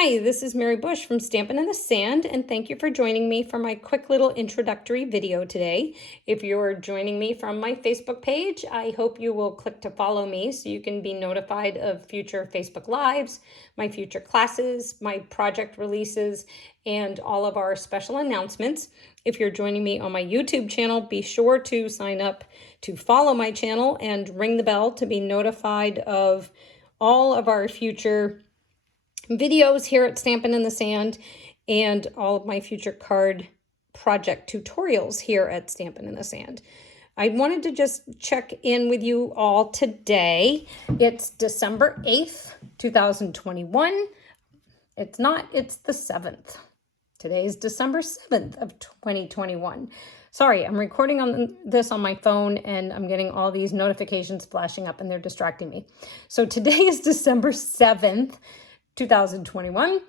Hi, this is Mary Bush from Stampin' in the Sand, and thank you for joining me for my quick little introductory video today. If you're joining me from my Facebook page, I hope you will click to follow me so you can be notified of future Facebook Lives, my future classes, my project releases, and all of our special announcements. If you're joining me on my YouTube channel, be sure to sign up to follow my channel and ring the bell to be notified of all of our future videos here at Stampin' in the Sand and all of my future card project tutorials here at Stampin' in the Sand. I wanted to just check in with you all today. It's December 8th, 2021. It's not, it's the 7th. Today is December 7th of 2021. Sorry, I'm recording this on my phone and I'm getting all these notifications flashing up and they're distracting me. So today is December 7th, 2021,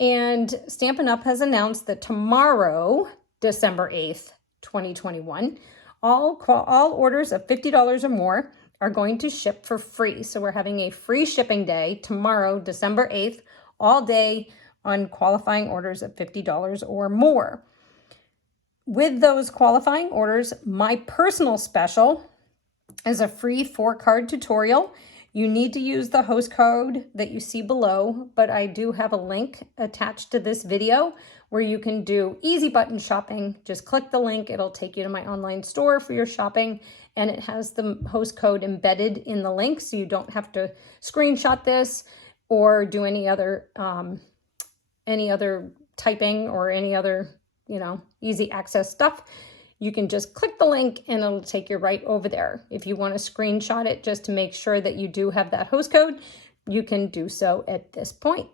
and Stampin' Up! Has announced that tomorrow, December 8th, 2021, all orders of $50 or more are going to ship for free. So we're having a free shipping day tomorrow, December 8th, all day on qualifying orders of $50 or more. With those qualifying orders, my personal special is a free 4-card tutorial. You need to use the host code that you see below, but I do have a link attached to this video where you can do easy button shopping. Just click the link, it'll take you to my online store for your shopping, and it has the host code embedded in the link, so you don't have to screenshot this or do any other typing or any other, easy access stuff. You can just click the link and it'll take you right over there. If you want to screenshot it just to make sure that you do have that host code, you can do so at this point.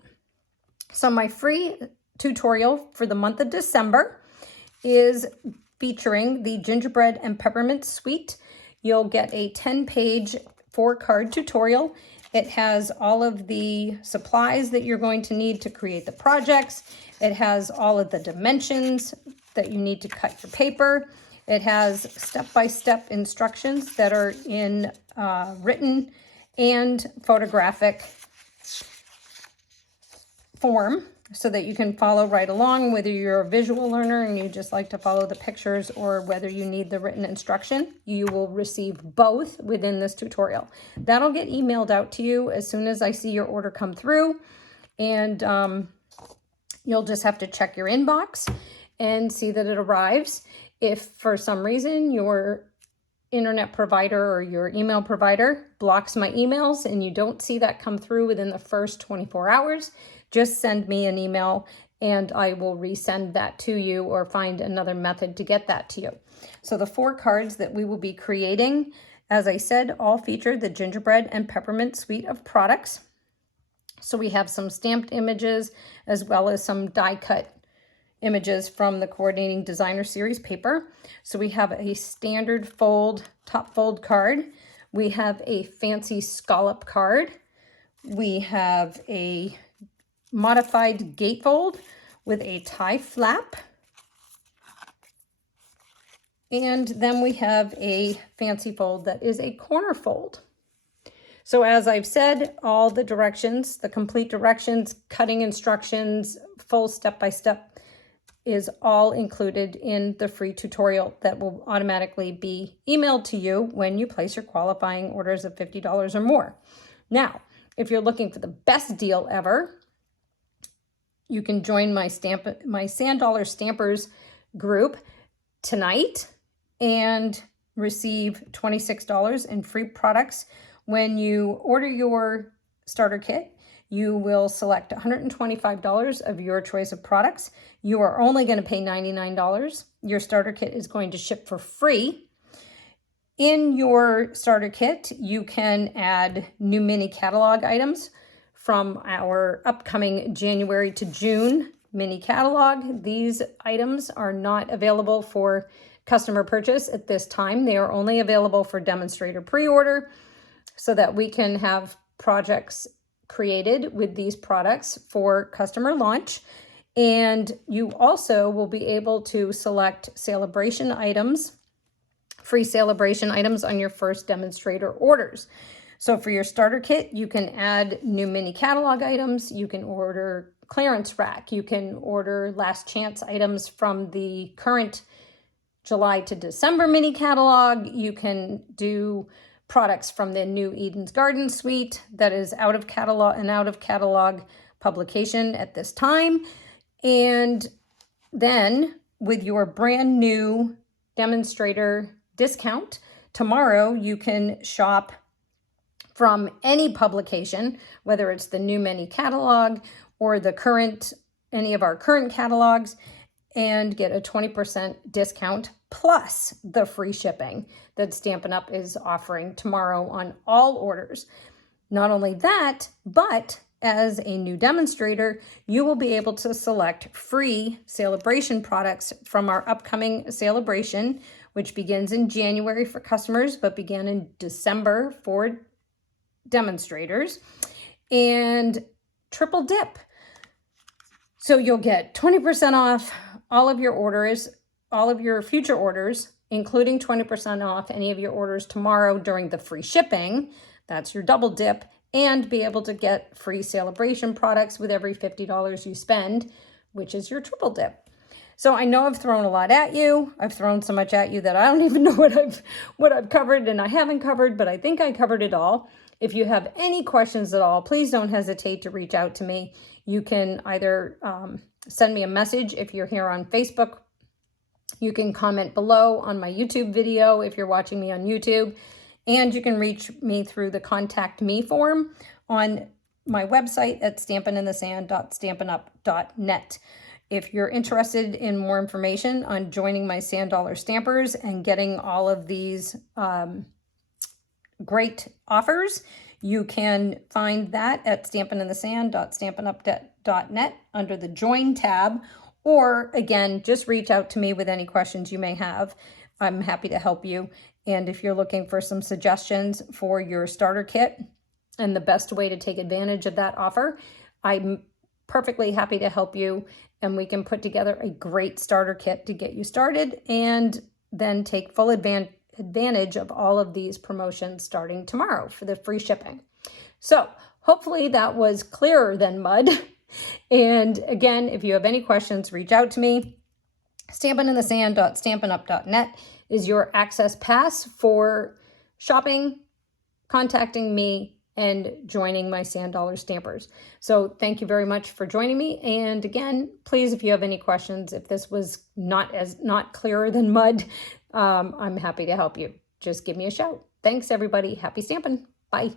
So my free tutorial for the month of December is featuring the Gingerbread and Peppermint Suite. You'll get a 10-page 4-card tutorial. It has all of the supplies that you're going to need to create the projects. It has all of the dimensions that you need to cut your paper. It has step-by-step instructions that are in written and photographic form so that you can follow right along, whether you're a visual learner and you just like to follow the pictures or whether you need the written instruction. You will receive both within this tutorial. That'll get emailed out to you as soon as I see your order come through, and you'll just have to check your inbox and see that it arrives. If for some reason your internet provider or your email provider blocks my emails and you don't see that come through within the first 24 hours, just send me an email and I will resend that to you or find another method to get that to you. So the 4 cards that we will be creating, as I said, all feature the Gingerbread and Peppermint Suite of products. So we have some stamped images as well as some die cut images from the Coordinating Designer Series paper. So we have a standard fold, top fold card. We have a fancy scallop card. We have a modified gatefold with a tie flap. And then we have a fancy fold that is a corner fold. So as I've said, all the directions, the complete directions, cutting instructions, full step-by-step is all included in the free tutorial that will automatically be emailed to you when you place your qualifying orders of $50 or more. Now, if you're looking for the best deal ever, you can join my Sand Dollar Stampers group tonight and receive $26 in free products. When you order your starter kit, you will select $125 of your choice of products. You are only going to pay $99. Your starter kit is going to ship for free. In your starter kit, you can add new mini catalog items from our upcoming January to June mini catalog. These items are not available for customer purchase at this time. They are only available for demonstrator pre-order so that we can have projects created with these products for customer launch. And you also will be able to select celebration items, free celebration items on your first demonstrator orders. So for your starter kit, you can add new mini catalog items. You can order clearance rack. You can order last chance items from the current July to December mini catalog. You can do products from the new Eden's Garden Suite that is out of catalog publication at this time. And then with your brand new demonstrator discount, tomorrow you can shop from any publication, whether it's the new mini catalog or any of our current catalogs, and get a 20% discount plus the free shipping that Stampin' Up! Is offering tomorrow on all orders. Not only that, but as a new demonstrator, you will be able to select free celebration products from our upcoming celebration, which begins in January for customers, but began in December for demonstrators, and triple dip. So you'll get 20% off all of your orders, all of your future orders, including 20% off any of your orders tomorrow during the free shipping. That's your double dip, and be able to get free celebration products with every $50 you spend, which is your triple dip. So I know I've thrown a lot at you. I've thrown so much at you that I don't even know what I've covered and I haven't covered, but I think I covered it all. If you have any questions at all, please don't hesitate to reach out to me. You can either send me a message if you're here on Facebook. You can comment below on my YouTube video if you're watching me on YouTube. And you can reach me through the Contact Me form on my website at stampininthesand.stampinup.net. If you're interested in more information on joining my Sand Dollar Stampers and getting all of these great offers, you can find that at stampininthesand.stampinup.net under the Join tab, or again, just reach out to me with any questions you may have. I'm happy to help you. And if you're looking for some suggestions for your starter kit and the best way to take advantage of that offer, I'm perfectly happy to help you, and we can put together a great starter kit to get you started and then take full advantage of all of these promotions starting tomorrow for the free shipping. So hopefully that was clearer than mud. And again, if you have any questions, reach out to me. Stampininthesand.stampinup.net is your access pass for shopping, contacting me, and joining my Sand Dollar Stampers. So thank you very much for joining me. And again, please, if you have any questions, if this was not clearer than mud, I'm happy to help you. Just give me a shout. Thanks, everybody. Happy stamping. Bye.